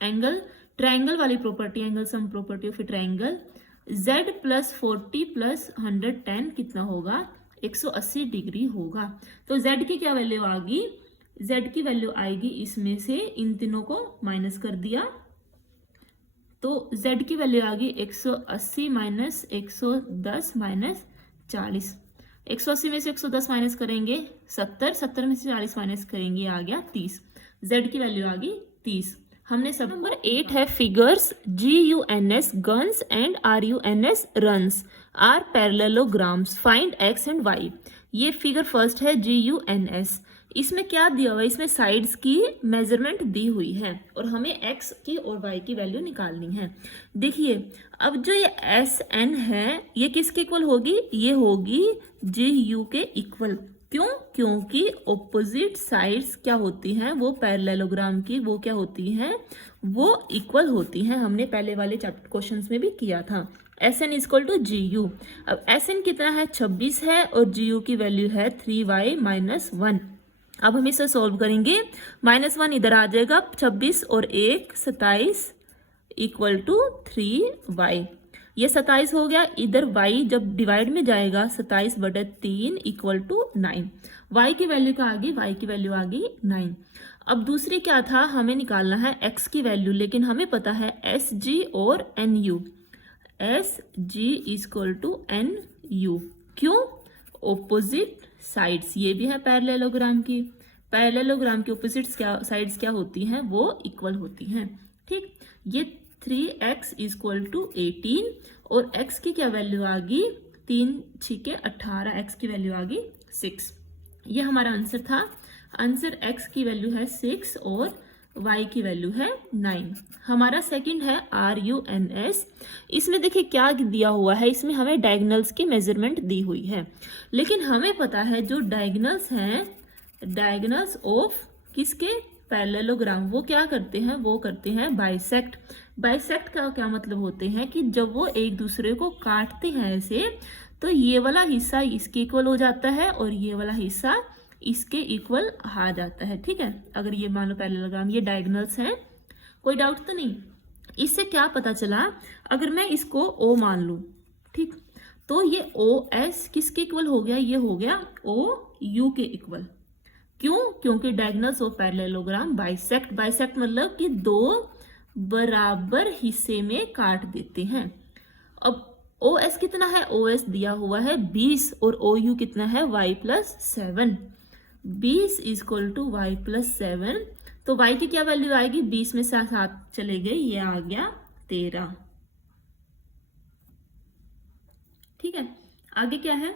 एंगल ट्रायंगल वाली property, angle sum property of A triangle, Z plus 40 plus 110 कितना होगा, 180 डिग्री होगा। तो Z की क्या वैल्यू आ गई, Z की वैल्यू आएगी, इसमें से इन तीनों को माइनस कर दिया तो Z की वैल्यू आ गई 180 माइनस 110 माइनस 40। 180 में से 110 माइनस करेंगे 70, 70 में से 40 माइनस करेंगे आ गया 30। Z की वैल्यू आ गई 30। हमने सब नंबर 8 है, figures GUNS GUNS and RUNS RUNS are parallelograms, find X and Y। ये फिगर फर्स्ट है GUNS। इसमें क्या दिया हुआ है, इसमें साइड्स की मेजरमेंट दी हुई है और हमें X की और Y की वैल्यू निकालनी है। देखिए अब जो ये SN है, ये किसके इक्वल होगी, ये होगी GU के इक्वल। क्यों? क्योंकि ऑपोजिट साइड्स क्या होती हैं, वो पैरेललोग्राम की वो क्या होती हैं, वो इक्वल होती हैं। हमने पहले वाले चैप्टर क्वेश्चंस में भी किया था। SN equal to GU। अब SN कितना है, 26 है और GU की वैल्यू है 3y माइनस 1। अब हम इसे सॉल्व करेंगे, -1 इधर आ जाएगा, 26 और 1 27 इक्वल टू 3y। ये 27 हो गया, इधर y जब डिवाइड में जाएगा 27/3 इक्वल टू 9। y की वैल्यू क्या आ गई, y की वैल्यू आ गई 9। अब दूसरी क्या था, हमें निकालना है x की वैल्यू, लेकिन हमें पता है SG और NU। SG equal to NU। क्यों? ऑपोजिट साइड्स, ये भी है पैरेललोग्राम की। पैरेललोग्राम की ऑपोजिट साइड्स क्या होती हैं, वो इक्वल होती हैं। ठीक, ये 3x इक्वल टू 18 और x की क्या वैल्यू आ गई, 3 छिके 18, x की वैल्यू आ गई 6। ये हमारा आंसर था। आंसर x की वैल्यू है 6 और y की वैल्यू है 9। हमारा सेकंड है RUNS। इसमें देखिए क्या दिया हुआ है, इसमें हमें डायगोनल्स की मेजरमेंट दी हुई है, लेकिन हमें पता है जो डायगोनल्स हैं, डायगोनल्स ऑफ किसके, पैरेललोग्राम, वो क्या करते हैं, वो करते हैं बाइसेक्ट। बाइसेक्ट का क्या मतलब होते हैं कि जब वो एक दूसरे को काटते हैं ऐसे, तो ये वाला हिस्सा इसके इक्वल हो जाता है और ये वाला हिस्सा इसके इक्वल आ जाता है। ठीक है, अगर ये मान लो पैरेललोग्राम, ये डायगोनल्स हैं, कोई डाउट तो नहीं। इससे क्या पता चला, अगर मैं इसको O मान लूं, ठीक, तो ये OS किसके इक्वल हो गया, ये हो गया OU के इक्वल। क्यों? क्योंकि diagonals of parallelogram bisect. Bisect मतलब कि दो बराबर हिस्से में काट देते हैं। अब OS कितना है, OS दिया हुआ है 20 और OU कितना है, y plus 7। 20 equal to y plus 7, तो y की क्या वैल्यू आएगी, 20 में से 7 चले गए, ये आ गया 13। ठीक है, आगे क्या है,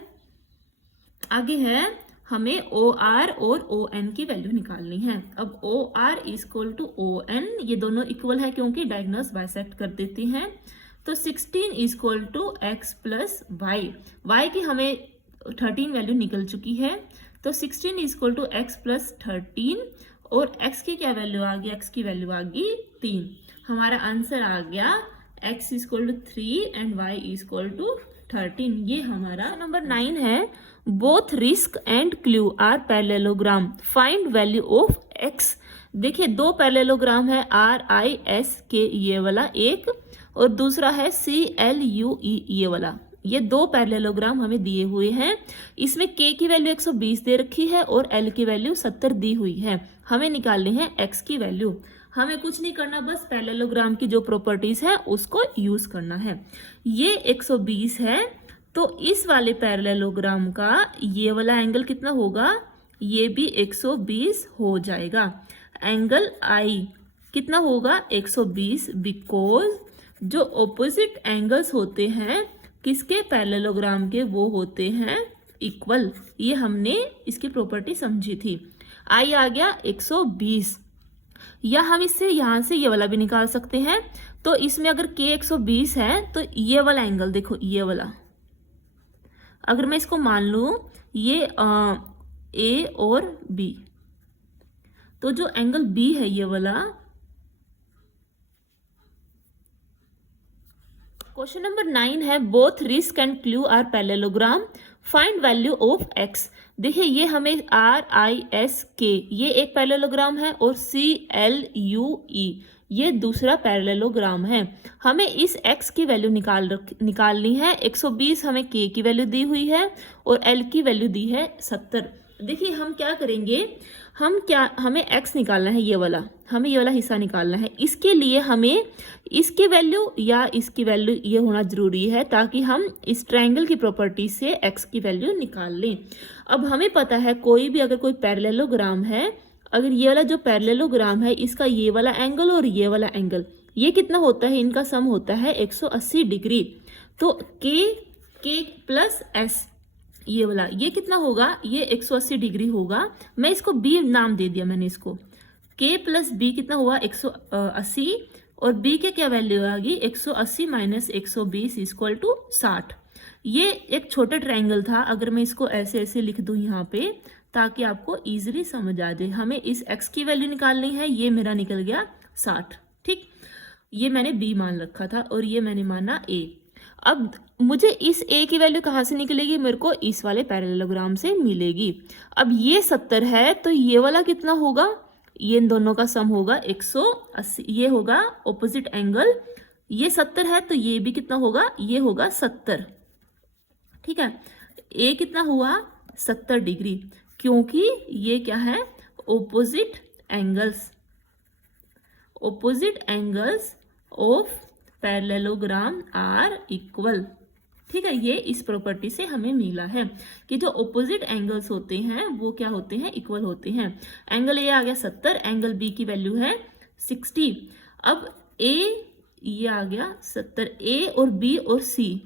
आगे है हमें ओ आर और ओ एन की वैल्यू निकालनी है। अब O R equal to O N, ये दोनों इक्वल है क्योंकि डायगोनल्स बाइसेक्ट कर देती हैं। तो 16 equal to X plus Y, Y की हमें 13 वैल्यू निकल चुकी है, तो 16 इक्वल टू एक्स प्लस 13, और x की क्या वैल्यू आ गई, x की वैल्यू आ गई 3। हमारा आंसर आ गया x equal to 3 and y equal to 13। ये हमारा नंबर 9 है। Both RISK and CLUE are parallelogram, find value of x। देखिए दो पैरेललोग्राम है, RISK ये वाला एक, और दूसरा है CLUE ये वाला। ये दो पैरेललोग्राम हमें दिए हुए हैं। इसमें k की वैल्यू 120 दे रखी है और l की वैल्यू 70 दी हुई है। हमें निकालनी है x की वैल्यू। हमें कुछ नहीं करना, बस पैरेललोग्राम की जो प्रॉपर्टीज है उसको यूज करना है। ये 120 है, तो इस वाले पैरेललोग्राम का ये वाला एंगल कितना होगा, ये भी 120 हो जाएगा। एंगल I कितना होगा, 120, बिकॉज जो ऑपोजिट एंगल्स होते हैं किसके, पैरेललोग्राम के, वो होते हैं इक्वल। ये हमने इसकी प्रॉपर्टी समझी थी। I आ गया 120, या हम इससे यहां से ये वाला भी निकाल सकते हैं। तो इसमें अगर k 120 है तो ये वाला एंगल देखो, ये वाला अगर मैं इसको मान लूं ये A और B, तो जो एंगल B है ये वाला। क्वेश्चन नंबर 9 है, both RISK and CLUE are parallelogram, find value of x। देखिए ये हमें RISK ये एक पैरेललोग्राम है और CLUE ये दूसरा पैरेललोग्राम है। हमें इस x की वैल्यू निकालनी है। 120 हमें k की वैल्यू दी हुई है और l की वैल्यू दी है 70। देखिए हम क्या करेंगे, हमें x निकालना है, ये वाला हमें ये वाला हिस्सा निकालना है। इसके लिए हमें इसकी वैल्यू या इसकी वैल्यू ये होना जरूरी है, ताकि हम इस ट्रायंगल की प्रॉपर्टी से x की वैल्यू निकाल लें। अब हमें पता है कोई भी अगर कोई पैरेललोग्राम है, अगर ये वाला जो पैरेललोग्राम है इसका ये वाला एंगल और ये वाला एंगल, ये कितना होता है, इनका सम होता है 180 डिग्री। तो k प्लस s ये वाला ये कितना होगा, ये 180 डिग्री होगा। मैं इसको b नाम दे दिया मैंने इसको। k प्लस b कितना हुआ, 180, और b के क्या वैल्यू आ गई, 180 माइनस 120 इक्वल टू 60। ये एक छोटा ट्रायंगल था, अगर मैं इसको ऐसे ऐसे लिख दूं यहाँ पे ताकि आपको इजीली समझ आ जाए। हमें इस x की वैल्यू निकालनी है, ये मेरा निकल गया 60। ठीक, ये मैंने b मान रखा था और ये मैंने माना a। अब मुझे इस a की वैल्यू कहाँ से निकलेगी, मेरे को इस वाले पैरेललोग्राम से मिलेगी। अब ये 70 है तो ये वाला कितना होगा, ये इन दोनों का सम होगा 180, ये होगा ऑपोजिट एंगल। ये 70 है तो ये भी कितना होगा, ये होगा 70। ठीक है, a कितना हुआ 70 डिग्री, क्योंकि ये क्या है, opposite angles of parallelogram are equal. ठीक है, ये इस प्रॉपर्टी से हमें मिला है कि जो ऑपोजिट एंगल्स होते हैं वो क्या होते हैं, इक्वल होते हैं। एंगल ए आ गया 70, एंगल बी की वैल्यू है 60। अब ए ये आ गया 70, ए और बी और सी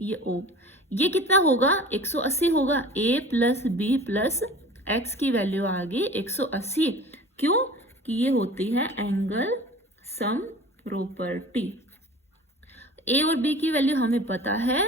ये ओ, ये कितना होगा 180 होगा। ए प्लस बी प्लस एक्स की वैल्यू आ गई 180, क्यों कि ये होती है एंगल सम प्रॉपर्टी। ए और बी की वैल्यू हमें पता है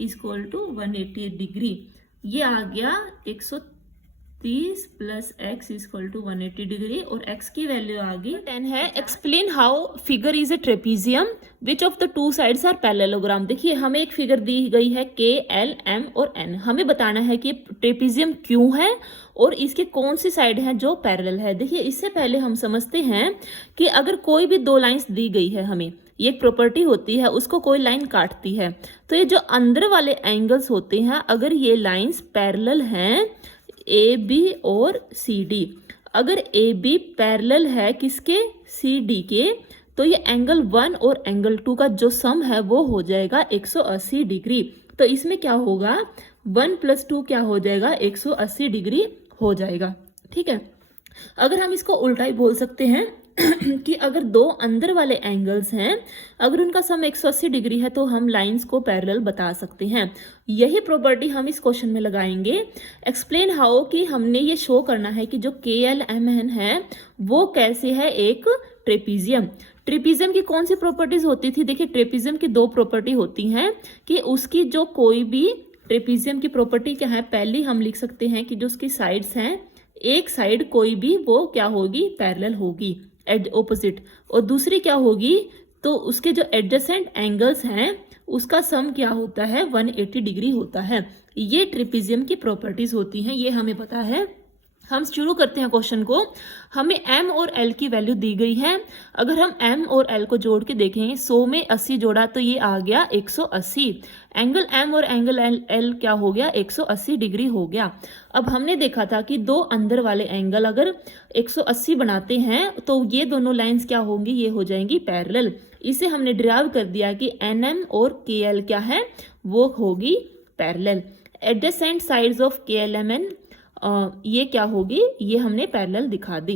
इक्वल टू 180 डिग्री। ये आ गया 130 plus X equal to 180 degree और एक्स की वैल्यू आ गई 10 है। Explain how figure is a trapezium which of the two sides are parallelogram. देखिए हमें एक फिगर दी गई है K, L, M और N। हमें बताना है कि ट्रेपीजियम क्यों है और इसके कौन सी साइड है जो पैरेलल है। देखिए इससे पहले हम समझते हैं कि अगर कोई भी दो लाइंस दी गई है, हमें ये एक प्रॉपर्टी होती है, उसको कोई लाइन काटती है, तो ये जो अंदर वाले एंगल्स होते हैं, अगर ये लाइंस पैरेलल हैं ए बी और सी डी, अगर ए बी पैरेलल है किसके, सी डी के, तो ये एंगल 1 और एंगल 2 का जो सम है वो हो जाएगा 180 डिग्री। तो इसमें क्या होगा, 1 + 2 क्या हो जाएगा, 180 डिग्री हो जाएगा। ठीक है, अगर हम इसको उल्टा ही बोल सकते हैं कि अगर दो अंदर वाले एंगल्स हैं, अगर उनका सम 180 डिग्री है तो हम लाइंस को पैरेलल बता सकते हैं। यही प्रॉपर्टी हम इस क्वेश्चन में लगाएंगे। एक्सप्लेन हाउ, कि हमने ये शो करना है कि जो KLMN है वो कैसे है एक ट्रेपीजियम। ट्रेपीजियम की कौन सी प्रॉपर्टीज होती थी? देखिए, ट्रेपीजियम की दो प्रॉपर्टी होती हैं कि उसकी जो कोई भी ट्रेपीजियम की प्रॉपर्टी क्या है, पहली हम लिख सकते हैं कि जो उसकी साइड्स हैं, एक साइड कोई भी वो क्या होगी, पैरेलल होगी, ऑपोजिट। और दूसरी क्या होगी, तो उसके जो एडजेसेंट एंगल्स हैं उसका सम क्या होता है, 180 डिग्री होता है। ये ट्रेपीजियम की प्रॉपर्टीज होती हैं, ये हमें पता है। हम शुरू करते हैं क्वेश्चन को। हमें m और l की वैल्यू दी गई है। अगर हम m और l को जोड़ के देखें, 100 में 80 जोड़ा तो ये आ गया 180। एंगल m और एंगल l क्या हो गया, 180 डिग्री हो गया। अब हमने देखा था कि दो अंदर वाले एंगल अगर 180 बनाते हैं तो ये दोनों लाइंस क्या होंगी, ये हो जाएंगी पैरेलल। इसे हमने डिराइव कर दिया कि nm और kl क्या है, वो होगी parallel. Adjacent sides of KLMN ये क्या होगी, ये हमने पैरेलल दिखा दी।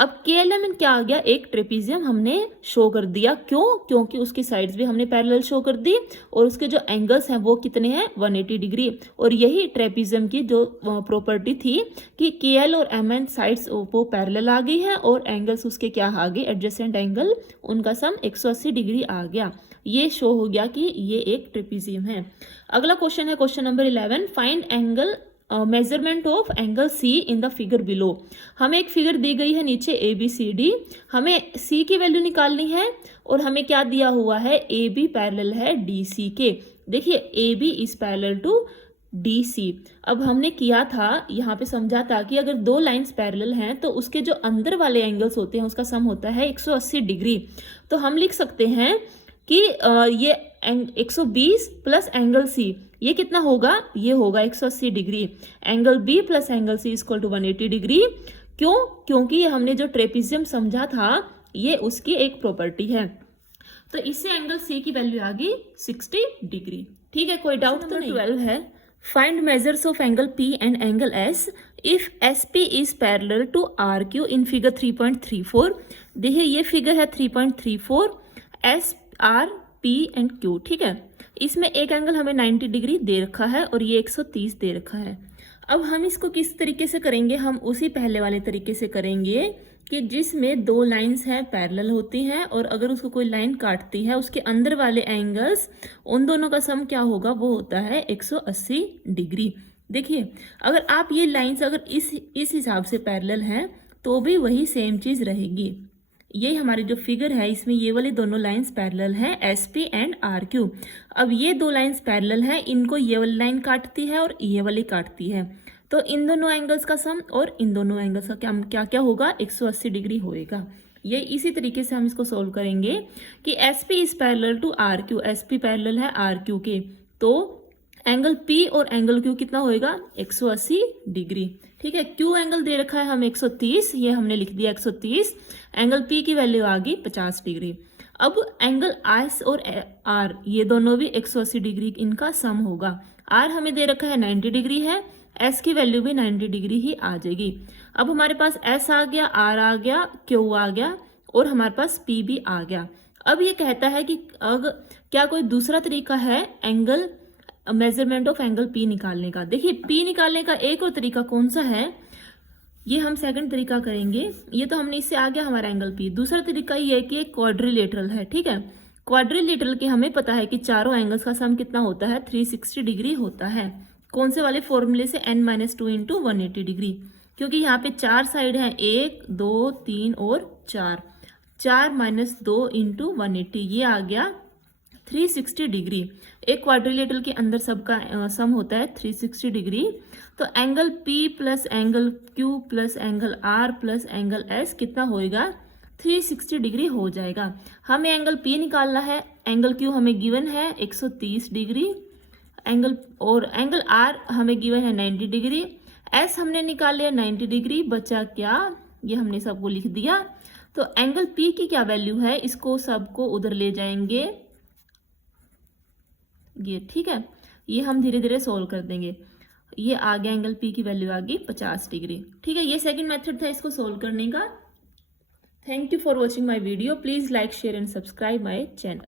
अब KLMN क्या आ गया, एक ट्रेपीजियम हमने शो कर दिया। क्यों? क्योंकि उसकी साइड्स भी हमने पैरेलल शो कर दी और उसके जो एंगल्स हैं वो कितने हैं, 180 डिग्री। और यही ट्रेपीजियम की जो प्रॉपर्टी थी कि KL और MN साइड्स वो पैरेलल आ गई है और एंगल्स उसके क्या आ गए, एडजेसेंट एंगल, उनका सम 180 डिग्री आ गया। ये शो हो गया कि ये एक ट्रेपीजियम है। अगला क्वेश्चन है question number 11, find angle measurement of angle C in the figure below. हमें एक फिगर दी गई है नीचे ABCD, हमें C की वैल्यू निकालनी है और हमें क्या दिया हुआ है, AB पैरेलल है DC के। देखिए, AB is parallel to DC। अब हमने किया था, यहाँ पे समझा था कि अगर दो लाइंस पैरेलल हैं तो उसके जो अंदर वाले एंगल्स होते हैं उसका सम होता है 180 डिग्री। तो हम लिख सकते हैं कि ये 120 प्लस एंगल C, ये कितना होगा, ये होगा 180 degree. Angle B plus angle C equal to 180 degree. क्यों? क्योंकि ये हमने जो ट्रेपीजियम समझा था ये उसकी एक प्रॉपर्टी है। तो इससे एंगल C की वैल्यू आ गई 60 डिग्री। ठीक है, कोई डाउट तो नहीं। 12 है, find measures of angle P and angle S if SP is parallel to RQ in figure 3.34। देखिए, ये फिगर है 3.34, S R P and Q। ठीक है, इसमें एक एंगल हमें 90 डिग्री दे रखा है और ये 130 दे रखा है। अब हम इसको किस तरीके से करेंगे, हम उसी पहले वाले तरीके से करेंगे कि जिसमें दो लाइंस हैं पैरेलल होती हैं और अगर उसको कोई लाइन काटती है उसके अंदर वाले एंगल्स, उन दोनों का सम क्या होगा, वो होता है 180 डिग्री। देखिए, अगर आप ये लाइंस अगर इस हिसाब से पैरेलल हैं तो भी वही सेम चीज रहेगी। ये हमारी जो फिगर है इसमें ये वाली दोनों लाइंस पैरेलल हैं, SP एंड RQ। अब ये दो लाइंस पैरेलल हैं, इनको ये वाली लाइन काटती है और ये वाली काटती है, तो इन दोनों एंगल्स का सम और इन दोनों एंगल्स का क्या क्या होगा, 180 डिग्री होएगा। ये इसी तरीके से हम इसको सोल्व करेंगे कि SP is parallel to RQ, SP parallel है RQ के, तो एंगल P और एंगल Q कितना होएगा, 180 डिग्री। ठीक है, Q एंगल दे रखा है हमें 130, ये हमने लिख दिया 130। एंगल P की वैल्यू आ गई 50 डिग्री। अब एंगल S और R, ये दोनों भी 180 डिग्री इनका सम होगा। R हमें दे रखा है 90 डिग्री है, S की वैल्यू भी 90 डिग्री ही आ जाएगी। अब हमारे पास S आ गया, R आ गया, Q आ गया और हमारे पास P भी आ गया। अब ये कहता है कि अगर क्या कोई दूसरा तरीका है angle measurement of angle P निकालने का। देखिए, P निकालने का एक और तरीका कौन सा है, ये हम सेकंड तरीका करेंगे। ये तो हमने इससे आ गया हमारा एंगल P। दूसरा तरीका ये है कि एक क्वाड्रिलेटरल है। ठीक है, क्वाड्रिलेटरल के हमें पता है कि चारों एंगल्स का सम कितना होता है, 360 डिग्री होता है। कौन से वाले फॉर्मूले से, n-2 इंटू 180 डिग्री, क्योंकि यहाँ पे चार साइड हैं, 1 2 3 और 4, 4 - 2 इंटू 180, ये आ गया 360 डिग्री। एक क्वाड्रिलेटरल के अंदर सबका सम होता है 360 डिग्री। तो angle P plus angle Q plus angle R plus angle S कितना होएगा, 360 डिग्री हो जाएगा। हमें एंगल P निकालना है, एंगल Q हमें गिवन है 130 डिग्री, एंगल R हमें गिवन है 90 डिग्री, S हमने निकाल लिया 90 डिग्री, बचा क्या, ये हमने सबको लिख दिया। तो एंगल P की क्या वैल्यू है, इसको सबको उधर ले जाएंगे ये। ठीक है, ये हम धीरे धीरे सोल्व कर देंगे। ये आ गया एंगल P की वैल्यू आ गई 50 डिग्री। ठीक है, ये सेकंड मेथड था इसको सोल्व करने का। Thank you for watching my video. Please like, share and subscribe my channel.